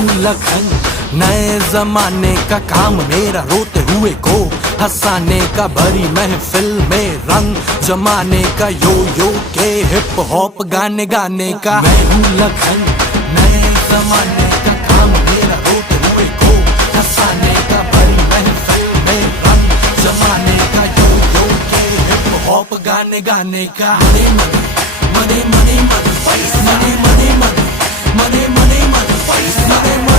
हूँ लखन, नए जमाने का काम मेरा, रोते हुए को हंसाने का, भरी महफिल में रंग जमाने का, यो यो के हिप हॉप गाने गाने का। मैं हूँ लखन, नए जमाने का काम मेरा, रोते हुए को हंसाने का, भरी महफिल में रंग जमाने का, यो यो के हिप हॉप गाने गाने का। मने मने मने मने मने पैसा, मने मने मने मने मने मने मने